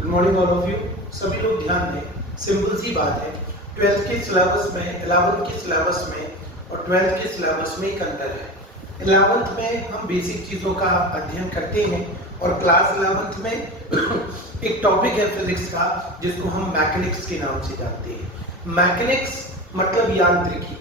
Good morning all of you. सभी लोग ध्यान दें, सिंपल सी बात है। 12th के सिलेबस में, 11th के सिलेबस में और 12th के सिलेबस में एक अंतर है। 11th में हम बेसिक चीज़ों का अध्ययन करते हैं और क्लास 11th में एक टॉपिक है फिजिक्स का जिसको हम मैकेनिक्स के नाम से जानते हैं। मैकेनिक्स मतलब यांत्रिकी,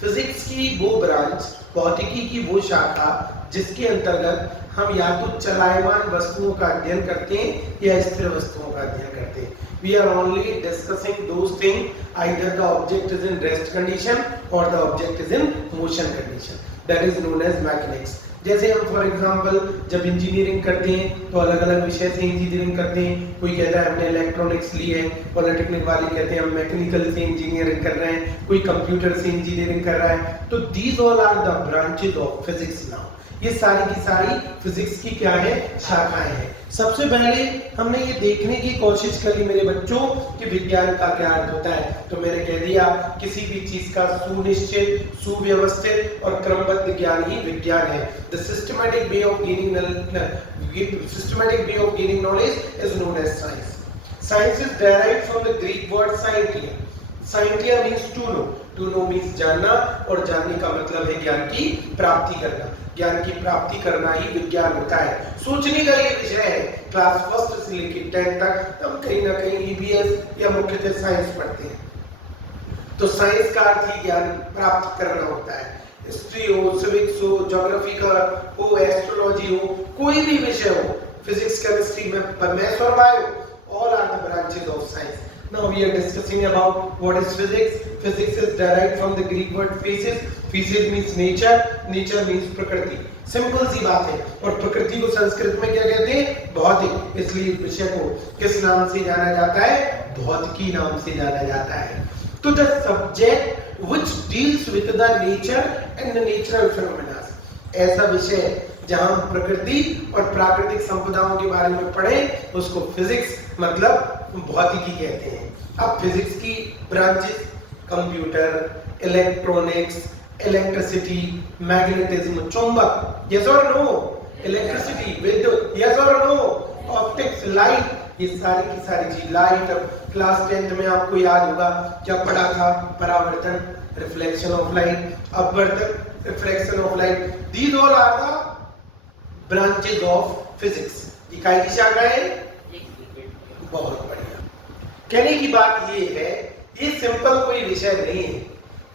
फिजिक्स की वो ब्रांच, भौतिकी की वो शाखा जिसके अंतर्गत हम या तो चलायमान वस्तुओं का अध्ययन करते हैं या स्थिर वस्तुओं का अध्ययन करते हैं। We are only discussing those things, either the object is in rest condition or the object is in motion condition. That is known as mechanics. जैसे हम फॉर एग्जांपल जब इंजीनियरिंग करते हैं तो अलग अलग विषय से इंजीनियरिंग करते हैं। कोई कहता है हमने इलेक्ट्रॉनिक्स ली है, पॉलिटेक्निक वाले कहते हैं हम मैकेनिकल से इंजीनियरिंग कर रहे हैं, कोई कंप्यूटर से इंजीनियरिंग कर रहा है। तो these all are the branches of physics now. ये सारी की सारी फिजिक्स की क्या है, शाखाएं हैं। सबसे पहले हमने ये देखने की कोशिश करी मेरे बच्चों कि विज्ञान का क्या अर्थ होता है। तो मैंने कह दिया किसी भी चीज का सुनिश्चित, सुव्यवस्थित और क्रमबद्ध ज्ञान ही विज्ञान है। The systematic way of gaining knowledge is known as science. Science is derived from the Greek word scientia. Scientia means to know. To know means जानना, और जानने का मतलब है ज्ञान की प्राप्ति करना। ज्ञान की प्राप्ति करना ही विज्ञान होता है। सोचने का ये विषय है। क्लास फर्स्ट से लेकर 10 तक हम कहीं ना कहीं ईबीएस या मुख्यतः साइंस पढ़ते हैं। तो साइंस का अर्थ ही ज्ञान प्राप्त करना होता है। हिस्ट्री हो, सिविक्स हो, ज्योग्राफी का हो, एस्ट्रोलॉजी हो, कोई भी विषय हो, फिजिक्स, केमिस्ट्री में मैथ्स और bio, all are the branches of science. Now we are discussing about what is physics. Physics is derived from the Greek word physis. Physis means nature. Nature means प्रकृति। Simple सी बात है। और प्रकृति को संस्कृत में क्या कहते हैं, भौतिक। इसलिए इस विषय को किस नाम से जाना जाता है, भौतिकी नाम से जाना जाता है। तो the subject which deals with the nature and the natural phenomena, ऐसा विषय जहां हम प्रकृति और प्राकृतिक संपदाओं के बारे में पढ़ें उसको फिजिक्स मतलब भौतिकी कहते हैं। अब फिजिक्स की branches computer, electronics, electricity, magnetism, चुंबक, यस और नो, इलेक्ट्रिसिटी, विद्युत, यस और नो, ऑप्टिक्स, लाइट, ये सारी की सारी चीज। लाइट, अब क्लास 10th में आपको याद होगा क्या पढ़ा था, परावर्तन, रिफ्लेक्शन ऑफ लाइट, अपवर्तन, refraction of light. These all are the branches of physics. इकाई की शाखा है। बहुत बढ़िया। कहने की बात ये है, ये सिंपल कोई विषय नहीं है।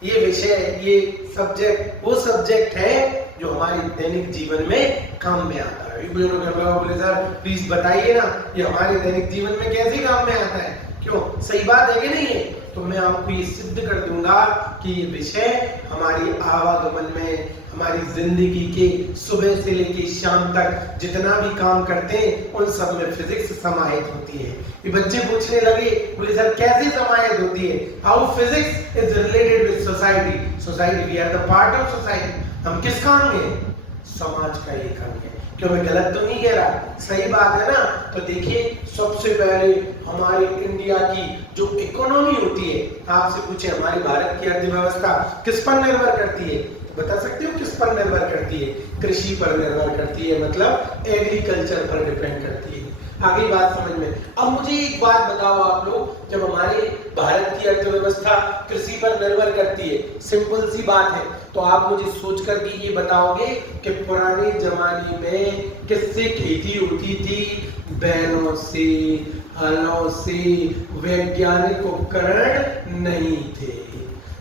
ये विषय, ये सब्जेक्ट वो सब्जेक्ट है जो हमारे दैनिक जीवन में काम में आता है। बोले सर प्लीज बताइए ना, ये हमारे दैनिक जीवन में कैसे काम में आता है, क्यों, सही बात है कि नहीं है? तो मैं आपको ये सिद्ध कर दूंगा कि ये विषय हमारी आवागमन में, हमारी जिंदगी के सुबह से लेकर शाम तक जितना भी काम करते हैं उन सब में फिजिक्स समाहित होती है। ये बच्चे पूछने लगे, बोले सर कैसे समाहित होती है, how physics is related with society. Society, we are the part of society. हम किसका अंग हैं, समाज का एक अंग है। क्यों, मैं गलत तो नहीं कह रहा, सही बात है ना? तो देखिए सबसे पहले हमारी इंडिया की जो इकोनॉमी होती है, आपसे पूछे हमारे भारत की अर्थव्यवस्था किस पर निर्भर करती है, बता सकते हो किस पर निर्भर करती है? कृषि पर निर्भर करती है, मतलब एग्रीकल्चर पर डिपेंड करती है। आगे बात समझ में। अब मुझे एक बात बताओ आप लोग, जब हमारे भारत की अर्थव्यवस्था कृषि पर निर्भर करती है, सिंपल सी बात है, तो आप मुझे सोच कर के ये बताओगे कि पुराने जमाने में किससे खेती होती थी? बैलों से, हलों से। वैज्ञानिक उपकरण नहीं थे।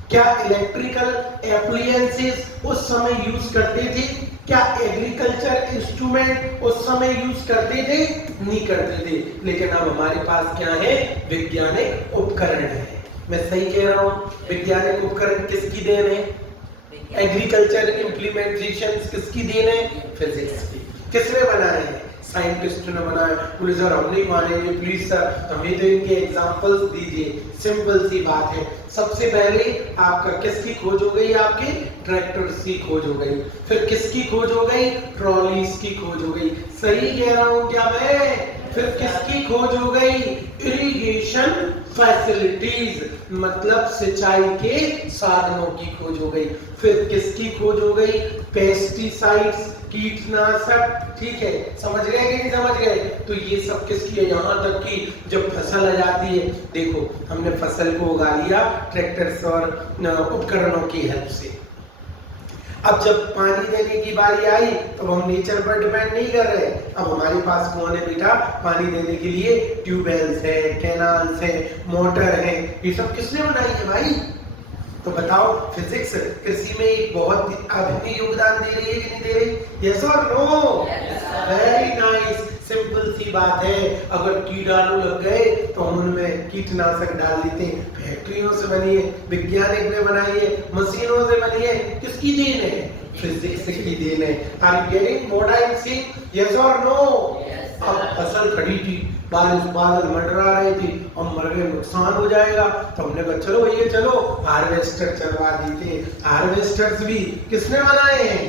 क्या इलेक्ट्रिकल एप्लायंसेस उस समय यूज करते थे? क्या एग्रीकल्चर इंस्ट्रूमेंट उस समय यूज करते थे? नहीं करते थे। लेकिन अब हमारे पास क्या है, वैज्ञानिक उपकरण है। मैं सही कह रहा हूँ? वैज्ञानिक उपकरण किसकी देन है? एग्रीकल्चर इम्प्लीमेंटेशन किसकी देन है? फिजिक्स की। किसने बनाए हैं? साइंटिस्ट ने बनाया। बोले सर हम नहीं मानेंगे, प्लीज सर हमें तो इनके एग्जांपल्स दीजिए। सिंपल सी बात है, सबसे पहले आपका किसकी खोज हो गई? आपके ट्रैक्टर्स की खोज हो गई। फिर किसकी खोज हो गई? ट्रॉलीज की खोज हो गई। सही कह रहा हूं क्या मैं? फिर किसकी खोज हो गई? इरिगेशन फैसिलिटीज, मतलब सिंचाई के साधनों की खोज हो गई। फिर किसकी खोज हो गई? पेस्टिसाइड्स, कीटनाशक, ठीक है, समझ गए कि नहीं समझ गए? तो ये सब किसकी है? यहाँ तक कि जब फसल आ जाती है, देखो हमने फसल को उगा लिया ट्रैक्टर्स और उपकरणों की हेल्प से। अब जब पानी देने की बारी आई तो हम नेचर पर डिपेंड नहीं कर रहे। अब हमारे पास कौन है बेटा पानी देने के लिए? ट्यूबवेल्स है, कैनाल्स है, मोटर है, ये सब किसने बनाई है भाई? तो बताओ फिजिक्स कृषि में एक बहुत अभिन्न योगदान दे रही है कि नहीं दे रही? यस और नो? वेरी नाइस, सिंपल सी बात है। अगर कीटाणु लग गए तो हम उनमें कीटनाशक डाल देते हैं। फैक्ट्रियों से बनी है, वैज्ञानिक ने बनाई है, मशीनों से बनी है, किसकी देन है? फिजिक्स की देन है। Are you getting what I am saying? Yes और नो? अब फसल खड़ी थी, बारिश बादल मंडरा रहे थे, अब मर गए, नुकसान हो जाएगा, तो हमने कहा चलो भैया चलो हार्वेस्टर चलवा देते हैं। हार्वेस्टर्स भी किसने बनाए हैं?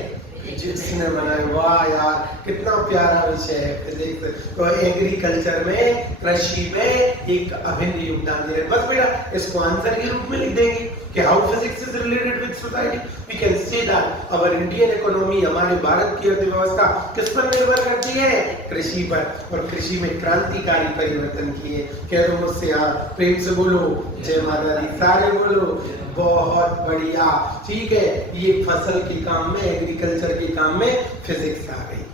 जिसने बनाए। वाह यार कितना प्यारा विषय है फिजिक्स। तो एग्रीकल्चर में, कृषि में एक अभिन्न योगदान दे रहे हैं। बस बेटा इसको आंसर के रूप में लिख देंगे कि how physics is related with society. We can say that our Indian economy, हमारे भारत की अर्थव्यवस्था किस पर निर्भर करती है? कृषि पर। और कृषि में क्रांतिकारी परिवर्तन किए। कह दो मुझसे हाँ, प्रेम से बोलो जय माता दी, सारे बोलो बहुत बढ़िया। ठीक है, ये फसल के काम में, एग्रीकल्चर के काम में फिजिक्स आ गई।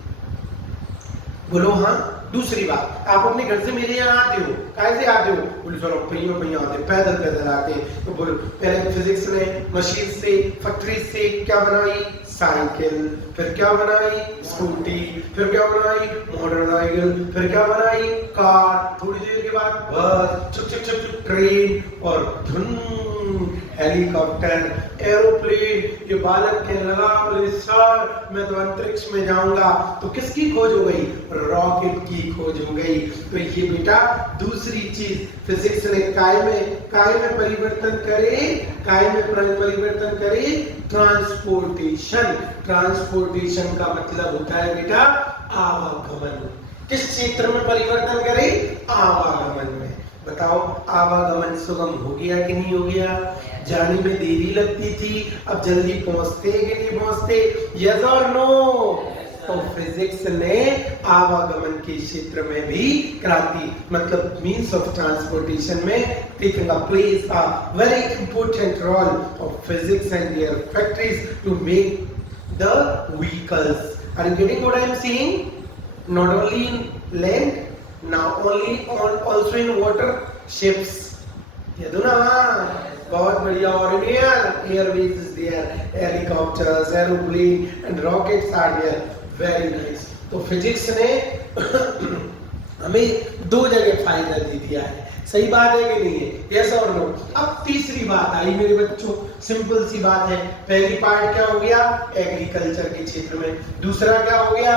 बोलो हाँ। दूसरी बात, आप अपने घर से मेरे यहाँ आते हो, कैसे आते हो? बोले सर पहियों पहियों आते, पैदल पैदल आते। तो बोलो पहले फिजिक्स ने मशीन से, फैक्ट्री से क्या बनाई? साइकिल। फिर क्या बनाई? स्कूटी। फिर क्या बनाई? मोटरसाइकिल। फिर क्या बनाई? कार। थोड़ी देर के बाद बस, छुक छुक छुक ट्रेन, और धुन हेलीकॉप्टर, एरोप्लेन। ये बालक कहने लगा बोले सर मैं तो अंतरिक्ष में जाऊंगा। तो किसकी खोज हो गई? रॉकेट की खोज हो गई। तो ये बेटा दूसरी चीज फिजिक्स ने काय में परिवर्तन करे, काय में परिवर्तन करे ट्रांसपोर्टेशन। ट्रांसपोर्टेशन का मतलब होता है बेटा आवागमन। किस क्षेत्र में परिवर्तन करे? आवागमन में। बताओ आवागमन सुगम हो गया कि नहीं हो गया? जाने में देरी लगती थी, अब जल्दी पहुंचते कि नहीं पहुंचते? यस और नो? तो फिजिक्स ने आवागमन के क्षेत्र में भी क्रांति, मतलब मीन्स ऑफ ट्रांसपोर्टेशन में taking a place a very important role of physics and their factories to make the vehicles. Are you getting what I am saying? Not only in land, now only on also in water, ships. ये दो ना बहुत बढ़िया। और in airways is there, helicopters, aeroplane and rockets are there. Very nice. तो physics ने हमें दो जगह फायदा दे दिया है। सही बात है कि नहीं है? यस और नो? अब तीसरी बात आई मेरे बच्चों, सिंपल सी बात है। पहली पार्ट क्या हो गया? एग्रीकल्चर के क्षेत्र में। दूसरा क्या हो गया?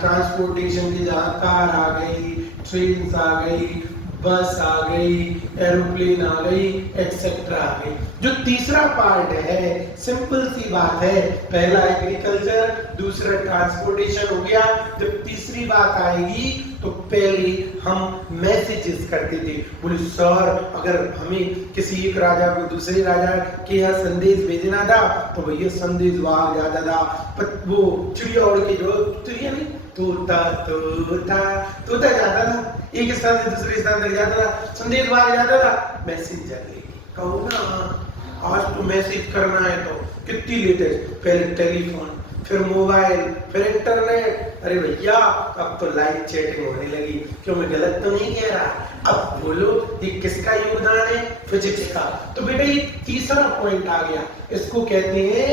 ट्रांसपोर्टेशन की, जहाँ कार आ गई, ट्रेन आ गई, बस आ गई, एरोप्लेन आ गई, एक्सेट्रा आ गई। जो तीसरा पार्ट है सिंपल सी बात है, पहला एग्रीकल्चर, दूसरा ट्रांसपोर्टेशन हो गया। जब तीसरी बात आएगी तो पहले हम मैसेजेस करते थे। बोले सर अगर हमें किसी एक राजा को दूसरे राजा के यहाँ संदेश भेजना था तो भैया संदेश वाहक जाता था, वो चिड़िया उड़ के, जो चिड़िया नहीं, तोता तोता तोता जाता था, एक स्थान से दूसरे स्थान तक जाता था, संदेश वाहक जाता था, मैसेंजर लेके। कहो ना आज तो मैसेज करना है तो कितनी लेटेस्ट, पहले टेलीफोन, फिर मोबाइल, फिर इंटरनेट। अरे भैया अब तो लाइव चैटिंग होने लगी। क्यों, मैं गलत तो नहीं कह रहा? अब बोलो ये किसका योगदान है? फिजिक्स का। तो बेटा ये तीसरा पॉइंट आ गया, इसको कहते हैं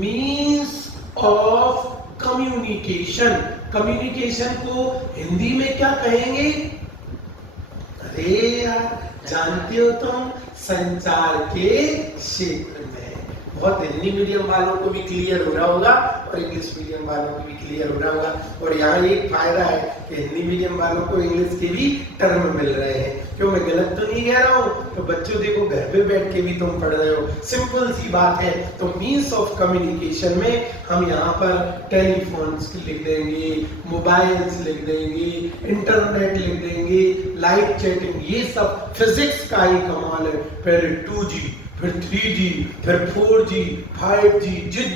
मीन्स ऑफ कम्युनिकेशन। कम्युनिकेशन को हिंदी में क्या कहेंगे? अरे यार जानते हो तुम, संचार के क्षेत्र में। बहुत हिंदी मीडियम वालों को भी क्लियर हो रहा होगा और इंग्लिश मीडियम वालों को भी क्लियर हो रहा होगा। और यहाँ एक फायदा है कि हिंदी मीडियम वालों को इंग्लिश के भी टर्म मिल रहे हैं। क्यों, मैं गलत तो नहीं कह रहा हूँ? तो बच्चों देखो घर पे बैठ के भी तुम पढ़ रहे हो, सिंपल सी बात है। तो मीन्स ऑफ कम्युनिकेशन में हम यहाँ पर टेलीफोन्स लिख देंगे, मोबाइल्स लिख देंगे, इंटरनेट लिख देंगे, लाइव चैटिंग, ये सब फिजिक्स का ही कमाल है। पहले 2G, फिर 3G, फिर 4G, 5G,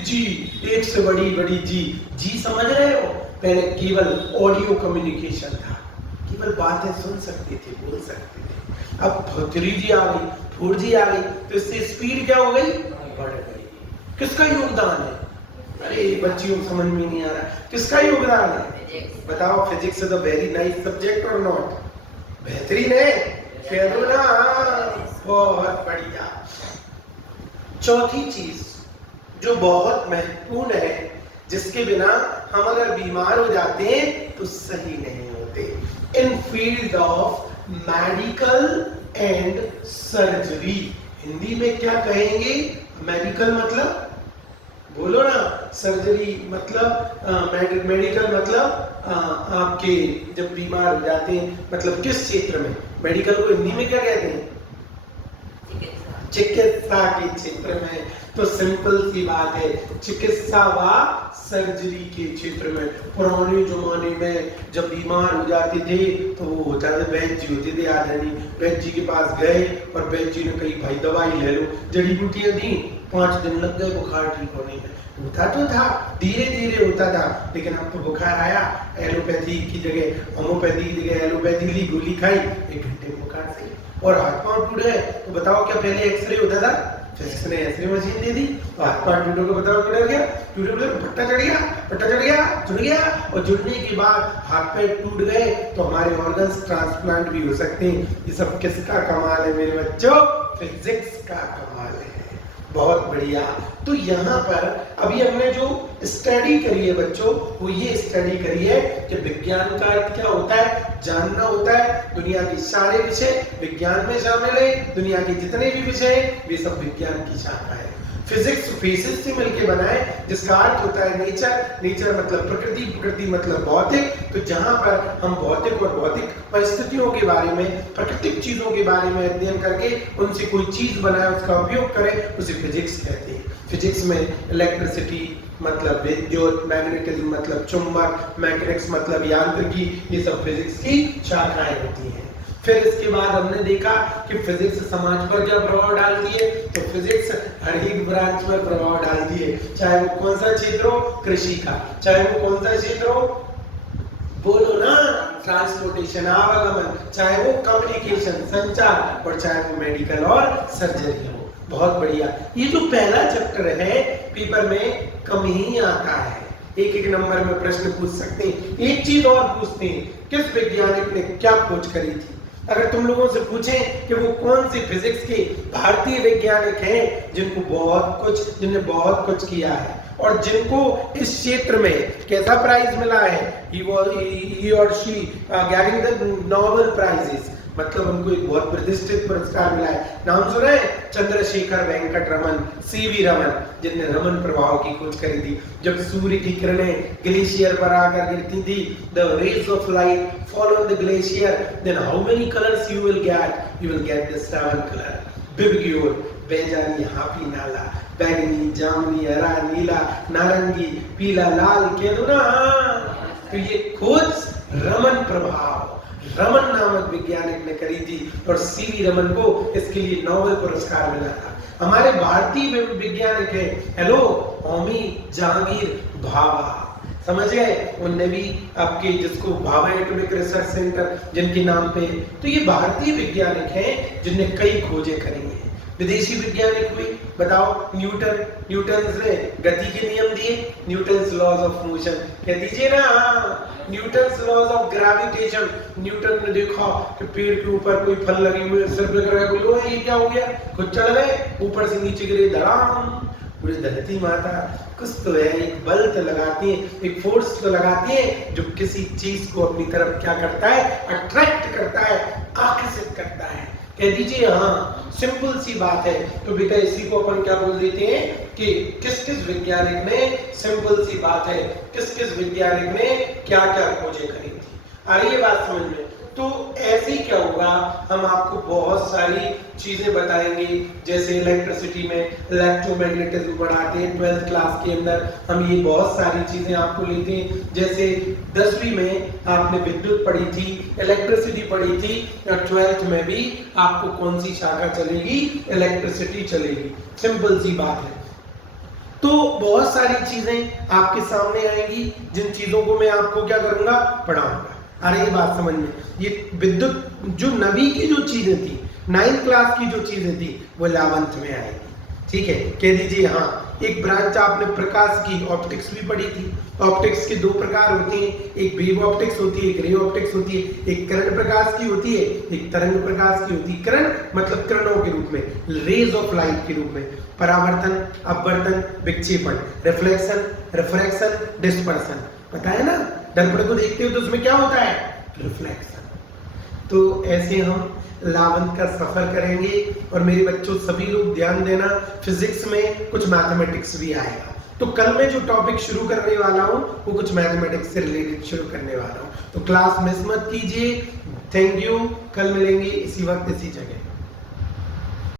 जी, एक से बड़ी बड़ी जी समझ रहे हो? पहले केवल ऑडियो कम्युनिकेशन था, केवल बातें सुन सकते थे, बोल सकते थे। अब 3G आ गई, 4G आ गई, तो इससे स्पीड क्या हो गई? बढ़ गई। किसका योगदान है? अरे बच्चियों को समझ में नहीं आ रहा, किसका योगदान है? बताओ। Physics is a very nice subject और नॉट? बेहतरीन है, कह दो ना। बहुत बढ़िया। चौथी चीज जो बहुत महत्वपूर्ण है, जिसके बिना हम अगर बीमार हो जाते हैं तो सही नहीं होते, in field of medical and surgery. Hindi में क्या कहेंगे? मेडिकल मतलब बोलो ना, सर्जरी मतलब मेडिकल मतलब आपके जब बीमार हो जाते हैं, मतलब किस क्षेत्र में? मेडिकल को हिंदी में क्या कहते हैं? चिकित्सा के क्षेत्र में। तो सिंपल सी बात है, चिकित्सा व सर्जरी के क्षेत्र में। पुराने जमाने में जब बीमार हो जाते थे तो वो होता था, वैद्य जी होते थे आदरणीय, वैद्य जी के पास गए और वैद्य जी ने कही भाई दवाई ले लो, जड़ी बूटियां दी, 5 दिन लग गए बुखार ठीक होने में। होता तो था, धीरे धीरे होता था, लेकिन अब तो बुखार आया, एलोपैथी की जगह होम्योपैथी की जगह एलोपैथी ली, गोली खाई, 1 घंटे में बुखार से। और हाथ पांव टूट गए तो बताओ, क्या पहले एक्सरे होता था? फिजिक्स ने एक्सरे मशीन दे दी, तो हाथ पांव टूटो को बताओ क्या गया? टूटे भट्टा चढ़ गया, जुड़ गया, और जुड़ने के बाद हाथ पैर टूट गए तो हमारे ऑर्गन्स ट्रांसप्लांट भी हो सकते हैं। ये सब किसका कमाल है मेरे बच्चों? फिजिक्स का कमाल है। बहुत बढ़िया। तो यहाँ पर अभी हमने जो स्टडी करी है बच्चों, वो ये स्टडी करी है कि विज्ञान का अर्थ क्या होता है? जानना होता है। दुनिया के सारे विषय विज्ञान में शामिल है, दुनिया के जितने भी विषय हैं वे सब विज्ञान की शाखा है। फिजिक्स फिजिक्स से मिलकर बना है, जिसका अर्थ होता है नेचर, नेचर मतलब प्रकृति, प्रकृति मतलब भौतिक। तो जहां पर हम भौतिक और भौतिक परिस्थितियों के बारे में, प्राकृतिक चीजों के बारे में अध्ययन करके उनसे कोई चीज बनाए, उसका उपयोग करें, उसे फिजिक्स कहते हैं। फिजिक्स में इलेक्ट्रिसिटी मतलब विद्युत, मैग्नेटिज्म मतलब चुंबक, मैकेनिक्स मतलब यांत्रिकी, ये सब फिजिक्स की शाखाएं होती हैं। फिर इसके बाद हमने देखा कि फिजिक्स समाज पर क्या प्रभाव डालती है, तो फिजिक्स हर एक ब्रांच पर प्रभाव डालती है, चाहे वो कौन सा क्षेत्र हो, कृषि का, चाहे वो कौन सा क्षेत्र हो, बोलो ना, ट्रांसपोर्टेशन आवागमन, चाहे वो कम्युनिकेशन संचार, और चाहे वो मेडिकल और सर्जरी हो। बहुत बढ़िया। ये जो पहला चैप्टर है पेपर में कम ही आता है, एक एक नंबर में प्रश्न पूछ सकते हैं। एक चीज और पूछते हैं, किस वैज्ञानिक ने क्या खोज करी थी? अगर तुम लोगों से पूछें कि वो कौन से फिजिक्स के भारतीय वैज्ञानिक हैं जिन्होंने बहुत कुछ किया है और जिनको इस क्षेत्र में कैसा प्राइज मिला है, he or she getting the Nobel prizes, मतलब उनको एक बहुत प्रतिष्ठित पुरस्कार मिला है। नाम सुना है? चंद्रशेखर वेंकट रमन, सीवी रमन, जिनने रमन प्रभाव की खोज करी थी। जब सूर्य की किरणें ग्लेशियर पर आकर गिरती थी, the rays of light fall on the glacier, then how many colors you will get? You will get the 7 color. VIBGYOR, बेजानी, happy नाला, बैगनी, जामुनी, हरा, नीला, नारंगी, पीला, लाल, कह दो ना। तो ये खोज रमन प्रभाव, रमन नामक वैज्ञानिक ने करी थी और सीवी रमन को इसके लिए नोबेल पुरस्कार मिला था। हमारे भारतीय वैज्ञानिक है, हेलो, होमी जहांगीर भाभा, समझ गए? उनने भी आपके जिसको भाभा एटॉमिक रिसर्च सेंटर जिनके नाम पे, तो ये भारतीय वैज्ञानिक हैं जिनने कई खोजें करी हैं। विदेशी वैज्ञानिक हुए, बताओ, न्यूटन ने गति के नियम दिए, न्यूटन्स लॉज ऑफ मोशन, कह दीजिए ना, Newton's laws of gravitation. Newton ने देखा कि पेड़ के ऊपर कोई फल लगे हुए, सिर पे गिर गया, ये क्या हो गया? खुद चढ़ गए, ऊपर से नीचे गिरे, धड़ाम, पूरी धरती माता कुछ तो है, एक बल तो लगाती है, एक फोर्स तो लगाती है जो किसी चीज को अपनी तरफ क्या करता है? अट्रैक्ट करता है, आकर्षित करता है। कह दीजिए हाँ, सिंपल सी बात है। तो बेटा इसी को अपन क्या बोल देते हैं कि किस किस वैज्ञानिक ने, सिंपल सी बात है, किस किस वैज्ञानिक ने क्या क्या खोजें करी थी। आ रही है बात समझ में? तो ऐसे ही क्या होगा, हम आपको बहुत सारी चीजें बताएंगे, जैसे इलेक्ट्रिसिटी में इलेक्ट्रोमैग्नेटिज्म पढ़ाते हैं 12th क्लास के अंदर, हम ये बहुत सारी चीजें आपको लेते हैं। जैसे 10वीं में आपने विद्युत पढ़ी थी, इलेक्ट्रिसिटी पढ़ी थी, और 12th में भी आपको कौन सी शाखा चलेगी, इलेक्ट्रिसिटी चलेगी। सिंपल सी बात है। तो बहुत सारी चीजें आपके सामने आएंगी, जिन चीजों को मैं आपको क्या करूंगा, पढ़ाऊंगा। अरे ये बात समझ में, ये विद्युत जो नवी की जो चीजें थी, 9th क्लास की जो चीजें थी, वो 11th में आएगी। ठीक है, कह दीजिए हाँ। एक ब्रांच आपने प्रकाश की ऑप्टिक्स भी पढ़ी थी। ऑप्टिक्स के दो प्रकार होते हैं, एक वेव ऑप्टिक्स होती है, एक रे ऑप्टिक्स होती है। एक किरण प्रकाश की होती है, एक तरंग प्रकाश की होती है। किरण मतलब किरणों के रूप में, रेज ऑफ लाइट के रूप में। परावर्तन, अपवर्तन, विक्षेपण, रिफ्लेक्शन, रिफ्रैक्शन, डिस्पर्सन। पता है ना, दर्पण को देखते हो तो उसमें क्या होता है, रिफ्लेक्शन। तो ऐसे हम 11th का सफर करेंगे। और मेरे बच्चों सभी लोग ध्यान देना, फिजिक्स में कुछ मैथमेटिक्स भी आएगा। तो कल मैं जो टॉपिक शुरू करने वाला हूँ वो कुछ मैथमेटिक्स से रिलेटेड शुरू करने वाला हूँ। तो क्लास मिस मत कीजिए। थैंक यू, कल मिलेंगे इसी वक्त इसी जगह।